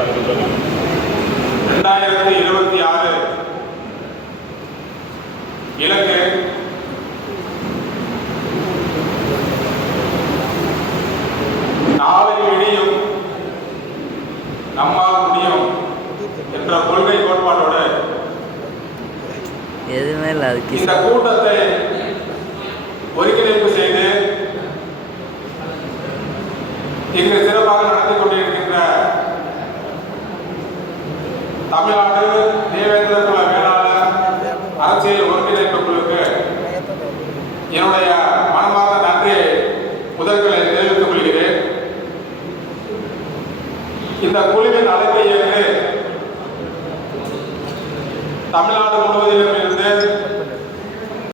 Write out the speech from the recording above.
கருதுதல் இரண்டாயிரத்தி இருபத்தி ஆறு இலக்கு நாளை விடியும் நம்மால் முடியும் என்ற கொள்கை கோட்பாட்டோடு எதுவுமே இல்லை அதுக்கு இந்த கூட்டத்தை ஒருங்கிணைப்பு செய்து இங்கு சிறப்பாக தமிழ்நாடு தேவேந்திர குல வேளாளர் அரசியல் ஒருங்கிணைப்பு குழுக்கு என்னுடைய மனமார்ந்த நன்றி முதல்களை தெரிவித்துக் கொள்கிறேன். இந்த குழுவின் அழைப்பை ஏற்று தமிழ்நாடு முழுவதிலும்